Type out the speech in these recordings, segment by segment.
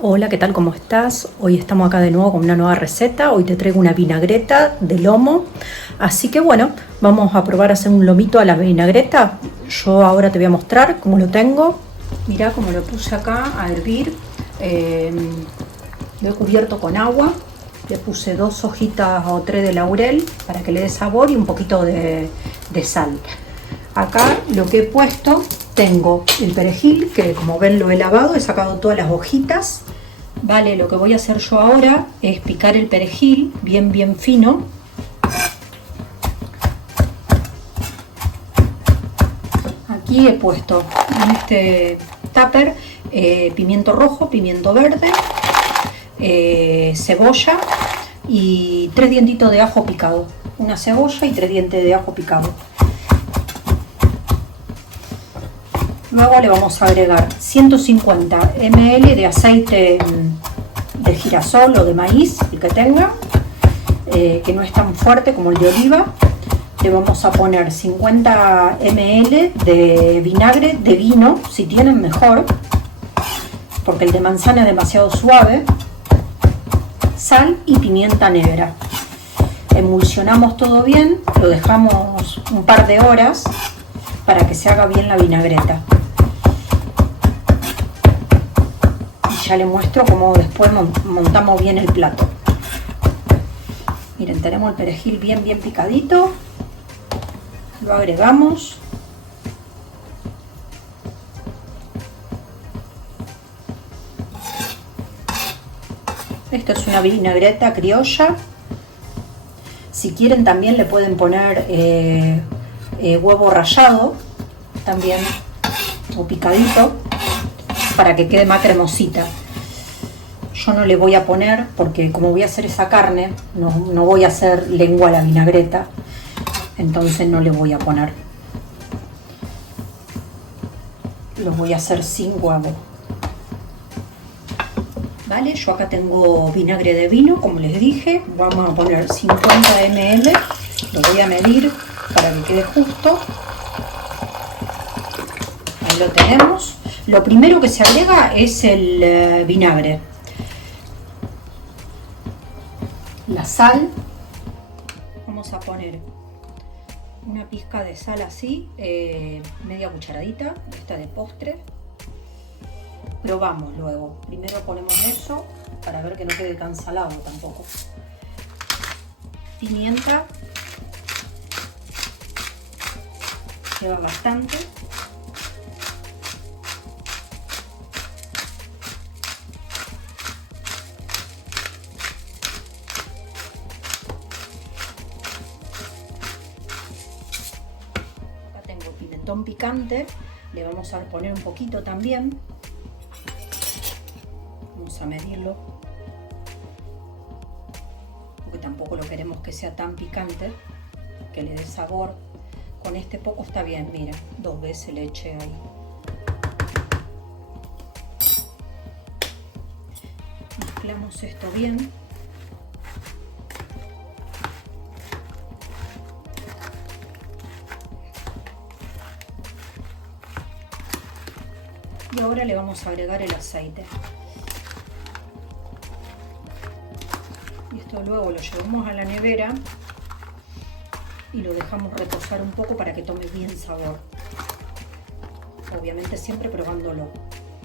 Hola, ¿qué tal? ¿Cómo estás? Hoy estamos acá de nuevo con una nueva receta. Hoy te traigo una vinagreta de lomo. Así que bueno, vamos a probar a hacer un lomito a la vinagreta. Yo ahora te voy a mostrar cómo lo tengo. Mirá cómo lo puse acá a hervir. Lo he cubierto con agua. Le puse 2 hojitas o 3 de laurel para que le dé sabor y un poquito de sal. Acá lo que he puesto, tengo el perejil, que como ven lo he lavado, he sacado todas las hojitas. Vale, lo que voy a hacer yo ahora es picar el perejil bien fino. Aquí he puesto en este tupper pimiento rojo, pimiento verde, cebolla y 3 dientitos de ajo picado. Una cebolla y 3 dientes de ajo picado. Luego le vamos a agregar 150 ml de aceite de girasol o de maíz, el que tenga, que no es tan fuerte como el de oliva. Le vamos a poner 50 ml de vinagre de vino, si tienen mejor, porque el de manzana es demasiado suave. Sal y pimienta negra. Emulsionamos todo bien, lo dejamos un par de horas para que se haga bien la vinagreta. Ya le muestro cómo después montamos bien el plato. Miren, tenemos el perejil bien picadito. Lo agregamos. Esta es una vinagreta criolla. Si quieren también le pueden poner huevo rallado, también, o picadito, para que quede más cremosita. Yo no le voy a poner, porque como voy a hacer esa carne, no voy a hacer lengua a la vinagreta, entonces no le voy a poner. Lo voy a hacer sin huevo. Vale, yo acá tengo vinagre de vino, como les dije, vamos a poner 50 ml, lo voy a medir para que quede justo. Ahí lo tenemos. Lo primero que se agrega es el vinagre, la sal. Vamos a poner una pizca de sal así, media cucharadita, esta de postre. Probamos luego. Primero ponemos eso para ver que no quede tan salado tampoco. Pimienta, lleva bastante. Acá tengo pimentón picante, le vamos a poner un poquito también. Vamos a medirlo, porque tampoco lo queremos que sea tan picante, que le dé sabor. Con este poco está bien, miren, 2 veces le eché ahí. Mezclamos esto bien. Y ahora le vamos a agregar el aceite. Y esto luego lo llevamos a la nevera y lo dejamos reposar un poco para que tome bien sabor. Obviamente siempre probándolo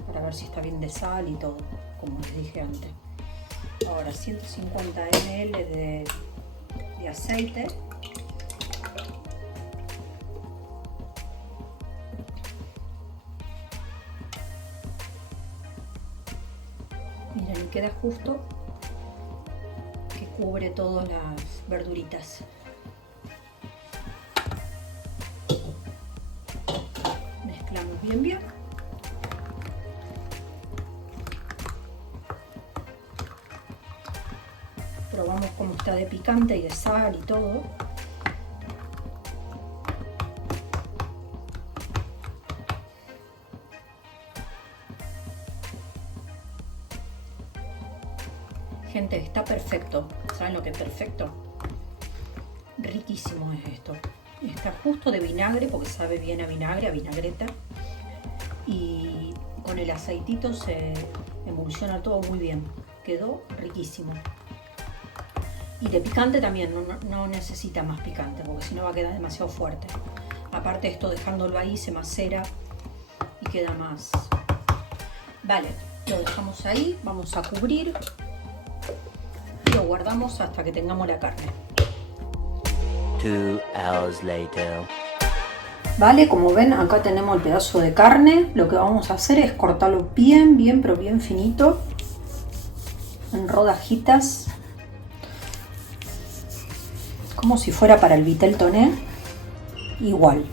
para ver si está bien de sal y todo, como les dije antes. Ahora 150 ml de aceite. Miren, queda justo, que cubre todas las verduritas. Mezclamos bien. Probamos cómo está de picante y de sal y todo. Gente, está perfecto. ¿Saben lo que es perfecto? Riquísimo es esto. Está justo de vinagre, porque sabe bien a vinagre, a vinagreta. Y con el aceitito se emulsiona todo muy bien. Quedó riquísimo. Y de picante también, no necesita más picante, porque si no va a quedar demasiado fuerte. Aparte esto dejándolo ahí se macera y queda más. Vale, lo dejamos ahí, vamos a cubrir y lo guardamos hasta que tengamos la carne. 2 hours later. Vale, como ven, acá tenemos el pedazo de carne. Lo que vamos a hacer es cortarlo bien, pero bien finito, en rodajitas, como si fuera para el vitel toné. Igual.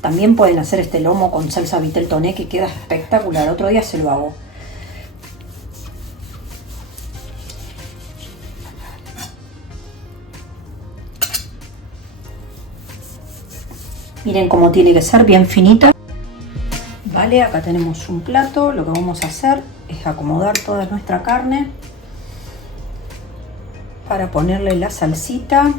También pueden hacer este lomo con salsa vitel toné, que queda espectacular. Otro día se lo hago. Miren cómo tiene que ser, bien finita. Vale, acá tenemos un plato. Lo que vamos a hacer es acomodar toda nuestra carne para ponerle la salsita.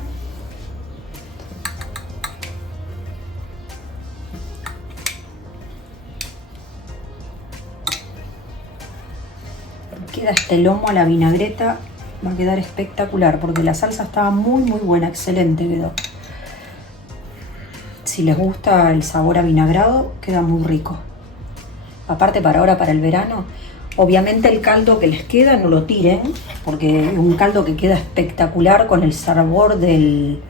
Queda este lomo a la vinagreta, va a quedar espectacular porque la salsa estaba muy buena, excelente quedó. Si les gusta el sabor avinagrado, queda muy rico. Aparte para ahora, para el verano, obviamente el caldo que les queda no lo tiren, porque es un caldo que queda espectacular con el sabor de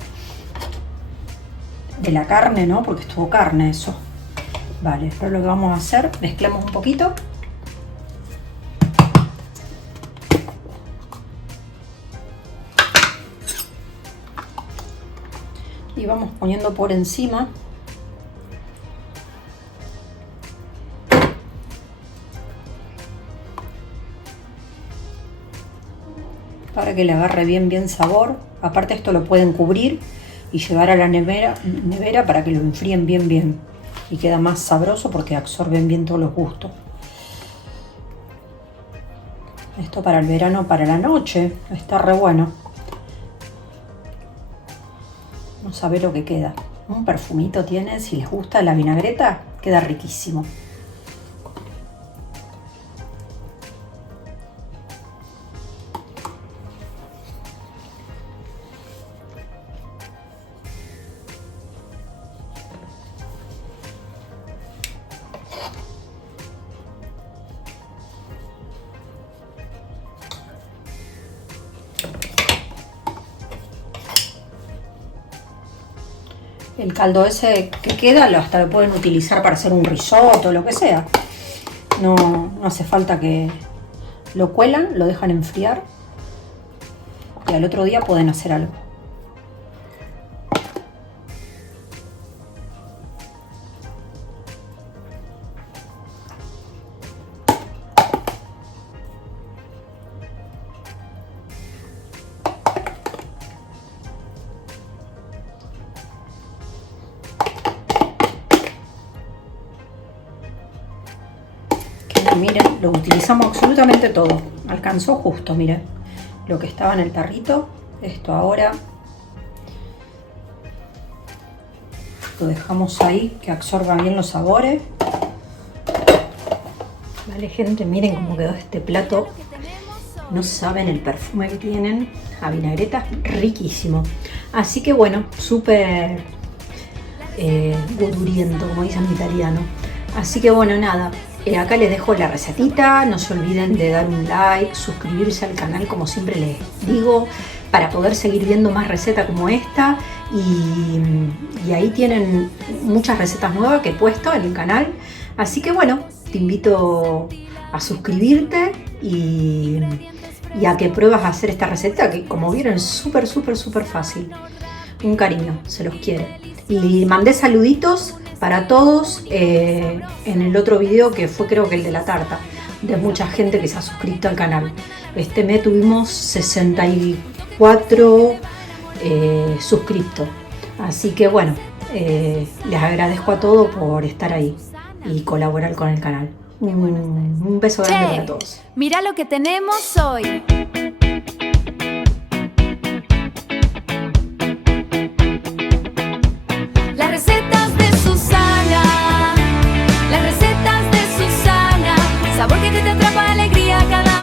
la carne, ¿no? Porque estuvo carne eso. Vale, ahora lo que vamos a hacer, mezclamos un poquito. Y vamos poniendo por encima para que le agarre bien sabor. Aparte esto lo pueden cubrir y llevar a la nevera para que lo enfríen bien y queda más sabroso porque absorben bien todos los gustos. Esto para el verano, para la noche, está re bueno. Vamos a ver lo que queda. Un perfumito tiene, si les gusta la vinagreta, queda riquísimo. El caldo ese que queda hasta lo pueden utilizar para hacer un risotto, lo que sea. No hace falta que lo cuelan, lo dejan enfriar y al otro día pueden hacer algo. Miren, lo utilizamos absolutamente todo. Alcanzó justo, miren. Lo que estaba en el tarrito. Esto ahora lo dejamos ahí, que absorba bien los sabores. Vale, gente, miren cómo quedó este plato. No saben el perfume que tienen. A vinagreta, riquísimo. Así que bueno, súper goduriento, como dicen en italiano. Así que bueno, nada. Acá les dejo la recetita, no se olviden de dar un like, suscribirse al canal como siempre les digo, para poder seguir viendo más recetas como esta y ahí tienen muchas recetas nuevas que he puesto en el canal, así que bueno, te invito a suscribirte y a que pruebas a hacer esta receta que como vieron es súper fácil. Un cariño, se los quiere. Y mandé saluditos para todos en el otro video que fue creo que el de la tarta, de mucha gente que se ha suscrito al canal. Este mes tuvimos 64 suscriptos, así que bueno, les agradezco a todos por estar ahí y colaborar con el canal. Un beso grande para todos. Mira lo que tenemos hoy.